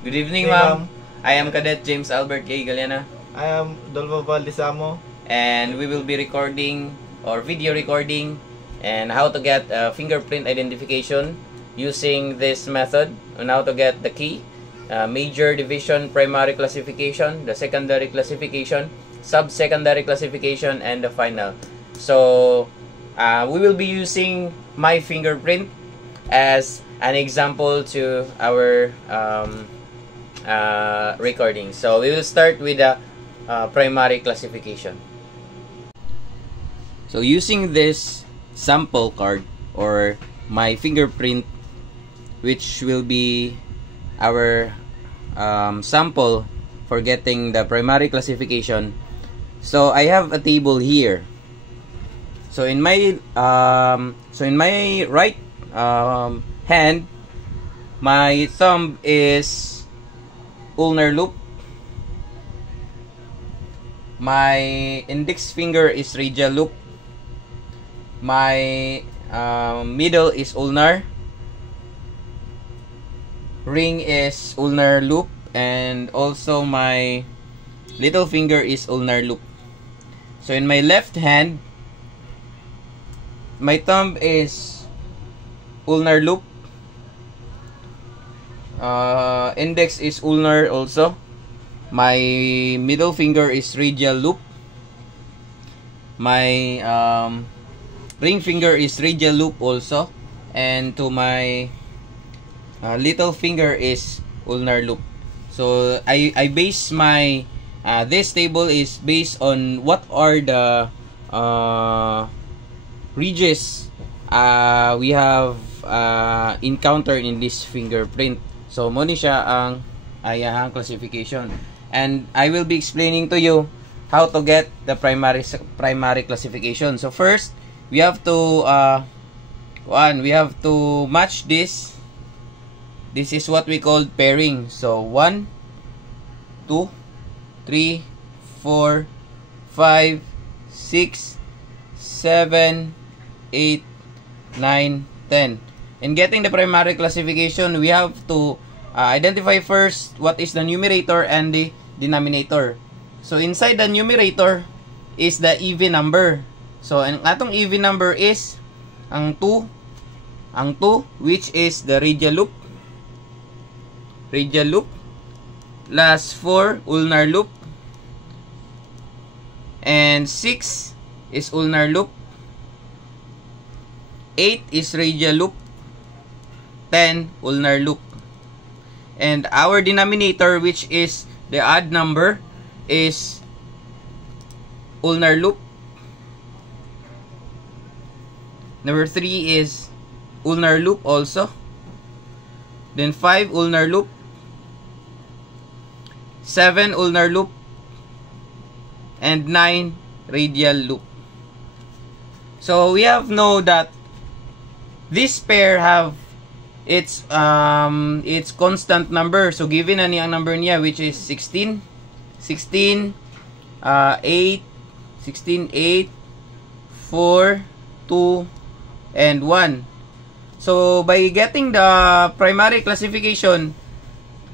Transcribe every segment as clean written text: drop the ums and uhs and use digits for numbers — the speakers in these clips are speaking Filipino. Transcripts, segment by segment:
Good evening, Hey, ma'am. I am Cadet James Albert A. Galiana. I am Dolvo Valdesamo. And we will be recording or video recording and how to get fingerprint identification using this method on how to get the key, major division, primary classification, the secondary classification, sub-secondary classification, and the final. So we will be using my fingerprint as an example to our recording. So we will start with the primary classification. So using this sample card or my fingerprint, which will be our sample for getting the primary classification. So I have a table here. So in my right hand, my thumb is ulnar loop. My index finger is radial loop. My middle is ulnar. Ring is ulnar loop, and also my little finger is ulnar loop. So in my left hand, my thumb is ulnar loop. Index is ulnar also. My middle finger is radial loop. My ring finger is radial loop also, and to my little finger is ulnar loop. So I base my this table is based on what are the ridges we have encountered in this fingerprint. So mo ni siya ang ayahang classification, and I will be explaining to you how to get the primary classification. So first, we have to match this. This is what we call pairing. So 1, 2, 3, 4, 5, 6, 7, 8, 9, 10. In getting the primary classification, we have to identify first what is the numerator and the denominator. So inside the numerator is the even number. So ang atong even number is ang 2, which is the radial loop, plus 4 ulnar loop, and 6 is ulnar loop, 8 is radial loop, 10 ulnar loop, and our denominator, which is the odd number, is ulnar loop. Number 3 is ulnar loop also. Then 5 ulnar loop, 7 ulnar loop, and 9 radial loop. So we have know that this pair have its constant number. So given na niya ang number niya, which is 16, 8, 8, 4, 2, and 1. So by getting the primary classification,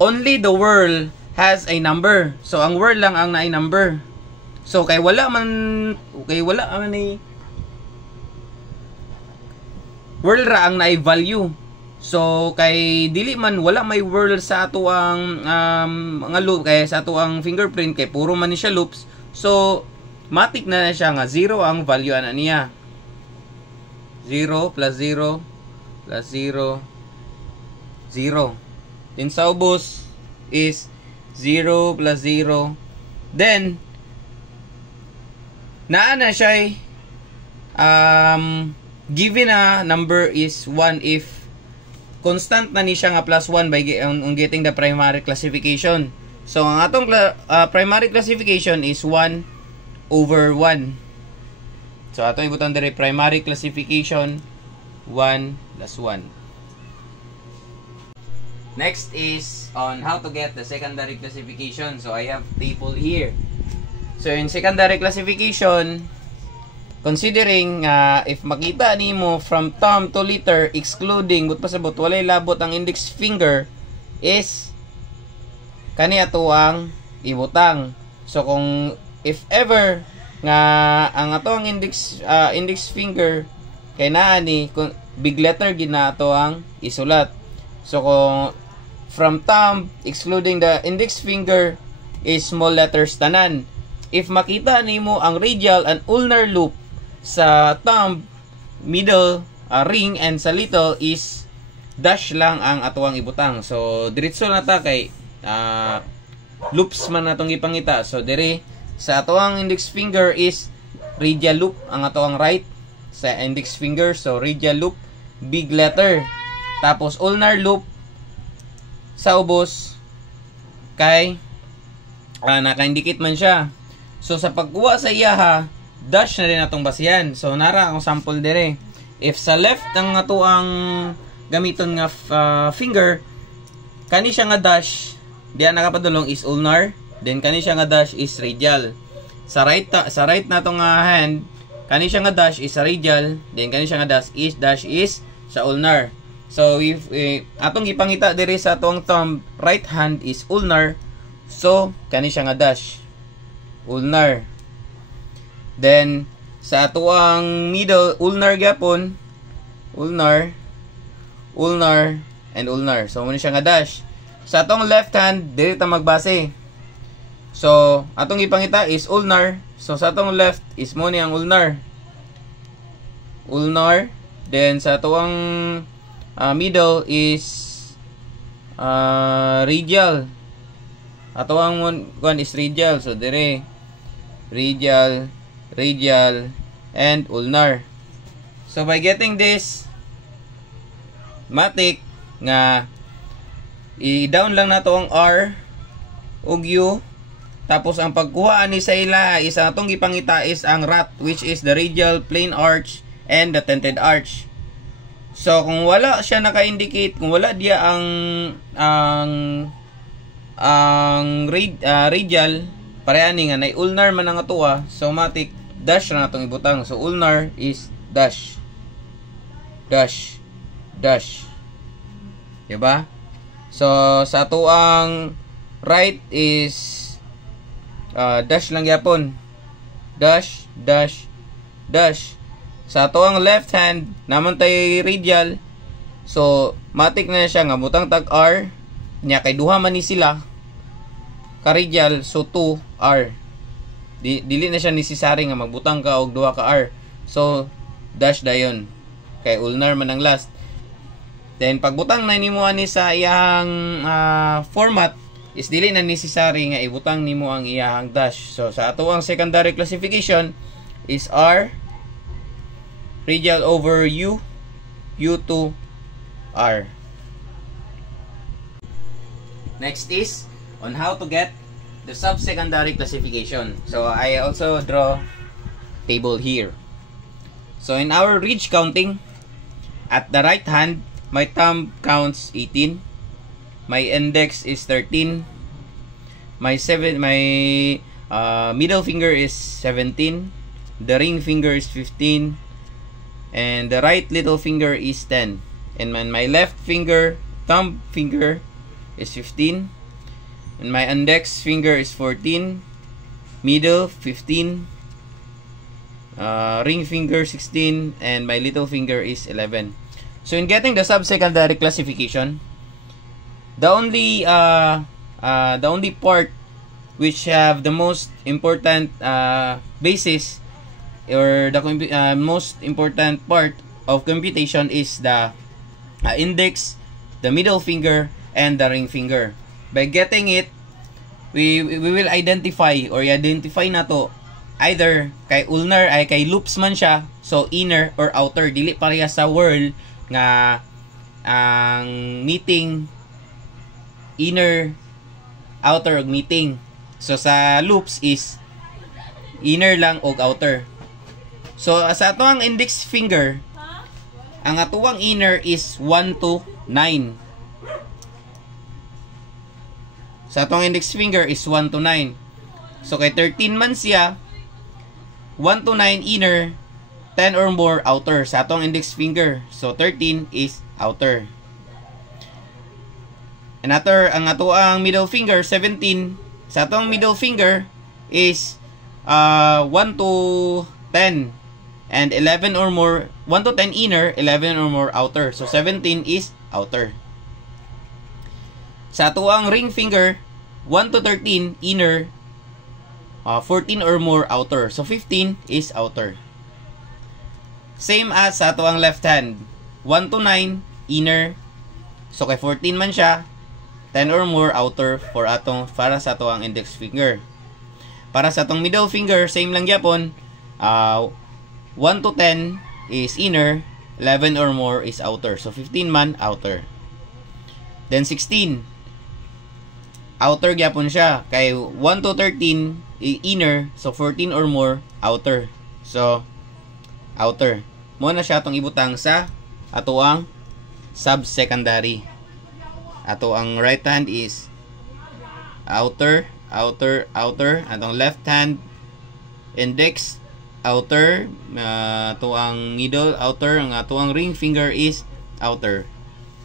only the whorl has a number. So ang whorl lang ang naay number. So kay wala man ni whorl ra ang naay value. So kay dili man wala may whorl sa ato ang mga loop, kay sa ato ang fingerprint kay puro man ni siya loops. So matik na siya nga 0 ang value ana niya. 0 plus 0 plus 0, 0. Then sa ubos is 0 plus 0. Then naa na siya given na number is 1 if constant na ni siya nga plus 1 by on getting the primary classification. So ang atong primary classification is 1 over 1. So atong ibutan dire primary classification 1 plus 1. Next is on how to get the secondary classification. So I have table here. So in secondary classification, considering if makita nimo from thumb to letter excluding but pasabot walay labot ang index finger is kani ato ang ibutang. So kung if ever nga ang ato ang index finger kay naa ni big letter gina ato ang isulat. So kung from thumb excluding the index finger is small letters tanan. If makita nimo ang radial and ulnar loop sa thumb, middle, ring, and sa little is dash lang ang atuang ibutang. So diretso na ta kay loops man natong ipangita. So dire sa atuang index finger is radial loop ang atuang right sa index finger. So radial loop, big letter. Tapos ulnar loop sa ubos kay naka-indicate man siya. So sa pagkuha sa iyaha, dash na rin atong basihan. So nara akong sample dire. If sa left ang atuang gamiton nga finger, kani siya nga dash diya nakapadulong is ulnar, then kani siya nga dash is radial. Sa right natong hand, kani siya nga dash is radial, then kani siya nga dash is sa ulnar. So if atong gipangita diri sa atong thumb, right hand is ulnar, so kani siya nga dash ulnar. Then sa atuang middle, ulnar gyapon, ulnar, and ulnar. So muna siya nga dash. Sa atong left hand, dili ta magbase. So atong ipangita is ulnar. So sa atong left is mo ni ang ulnar. Ulnar. Then sa atong middle is radial. Atong one is radial. So dire radial, and ulnar. So by getting this, matik nga i-down lang nato ang R ug U, tapos ang pagkuha ni sa ila is atong gipangita is ang RAT, which is the radial plane arch and the tented arch. So kung wala siya naka-indicate, kung wala diya radial pareha ni nga nay ulnar man ang atuwa, so matik dash ra natong ibutang. So ulnar is dash, diba? So sa atuang right is dash lang yapon, dash. Sa atuang left hand naman tay radial, so matik na siya nga butang tag R nya kay duha man ni sila ka radial, so 2R. Dili na siya necessary nga magbutang ka og duha ka R. So dash dayon kay ulnar man ang last. Then pagbutang na nimo ani sa iyang format is dili na necessary nga ibutang nimo ang iyang dash. So sa ato ang secondary classification is R radial over U to R. Next is on how to get the subsecondary classification. So I also draw table here. So in our ridge counting, at the right hand, my thumb counts 18, my index is 13, my middle finger is 17, the ring finger is 15, and the right little finger is 10, and my left finger, thumb finger, is 15, and my index finger is 14, middle 15, ring finger 16, and my little finger is 11. So in getting the subsecondary classification, the only part which have the most important basis, or the most important part of computation is the index, the middle finger, and the ring finger. By getting it, we will identify na to either kay ulnar ay kay loops man siya, so inner or outer. Dili pareha sa word nga ang meeting inner, outer ug meeting. So sa loops is inner lang og outer. So sa ato ang index finger, ang atuang inner is 1 to 9. Sa atong index finger is 1 to 9. So kay 13 man siya, 1 to 9 inner, 10 or more outer sa atong index finger. So 13 is outer. ang ato ang middle finger 17. Sa atong middle finger is 1 to 10 and 11 or more, 1 to 10 inner, 11 or more outer. So 17 is outer. Sa ato ang ring finger 1 to 13 inner, 14 or more outer. So 15 is outer. Same as sa ato ang left hand, 1 to 9 inner. So kay 14 man siya, 10 or more outer para sa ato ang index finger. Para sa atong middle finger, same lang gyapon. 1 to 10 is inner, 11 or more is outer. So 15 man outer. Then 16, outer gyapon siya. Kay 1 to 13 inner, so 14 or more outer. So outer. Mo na siya atong ibutang sa ato ang subsecondary. Ato ang right hand is outer, outer, outer. Atong left hand index outer, ato ang middle outer, ang ato ang ring finger is outer.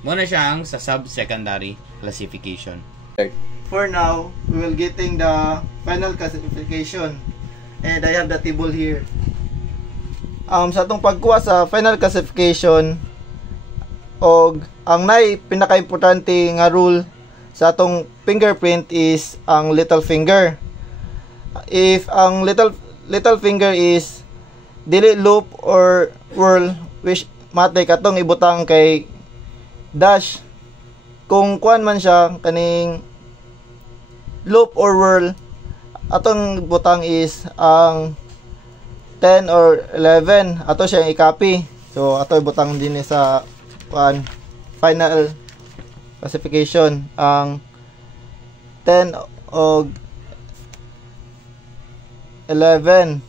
Muna siya ang sa sub-secondary classification. For now, we will getting the final classification. And I have the table here. Sa atong pagkuha sa final classification, og ang pinaka-importante nga rule sa atong fingerprint is ang little finger. If ang little finger is dili loop or whirl, which matik atong ibutang kay dash. Kung kuan man siya kaning loop or whirl, atong butang is ang 10 or 11. Ato siyang i-copy. So ato ibutang din sa final classification ang 10 o 11.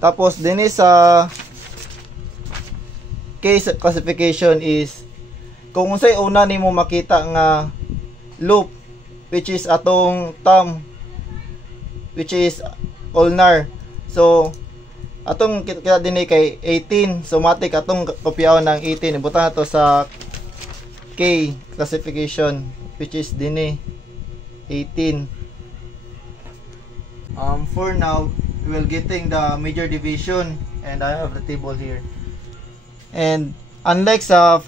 Tapos din sa case classification is kung unsay una nimo makita nga loop, which is atong thumb, which is ulnar. So atong kita din kay 18. So matik atong kopyaon ng 18. Ibutan nato sa K classification, which is din 18. For now, we will getting the major division, and I have the table here. And unlike sa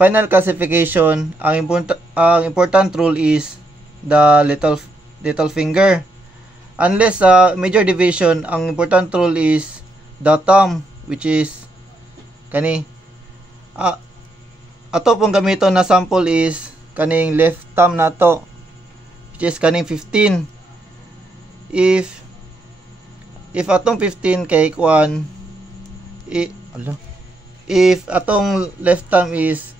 final classification, ang important rule is the little finger. Unless sa major division, ang important rule is the thumb, which is kani. Ato pong gamiton na sample is kaning left thumb nato, which is kaning 15. If atong 15 kay kuan, if atong left thumb is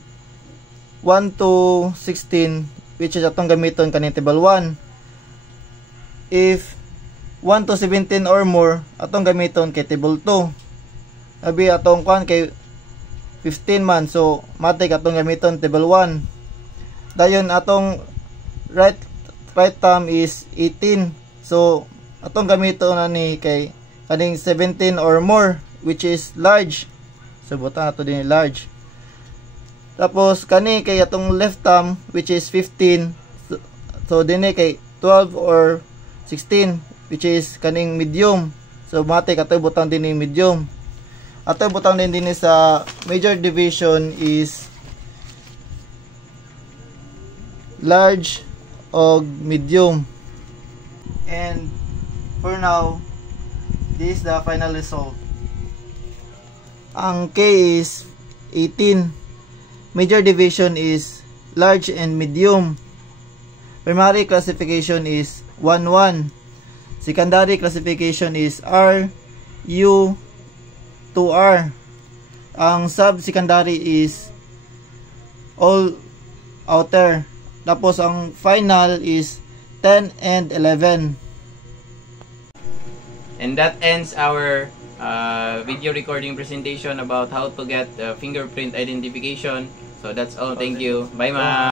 1 to 16, which is atong gamiton kaning table 1. If 1 to 17 or more, atong gamiton kay table 2. Abi atong kuan kay 15 man, so matik atong gamiton table 1. Dayon atong right thumb is 18. So atong gamiton na ni kay kaning 17 or more, which is large. So buta ato din large. Tapos kani kay atong left thumb, which is 15. So dinhi kay 12 or 16, which is kaning medium. So matik ato butang din medium. Ato butang din sa major division is large o medium. And for now, this is the final result. Ang K is 18. Major division is large and medium. Primary classification is 1-1. Secondary classification is R, U, 2R. Ang sub-secondary is all outer. Tapos ang final is 10 and 11. And that ends our video recording presentation about how to get fingerprint identification. So that's all. Thank you. Bye, ma.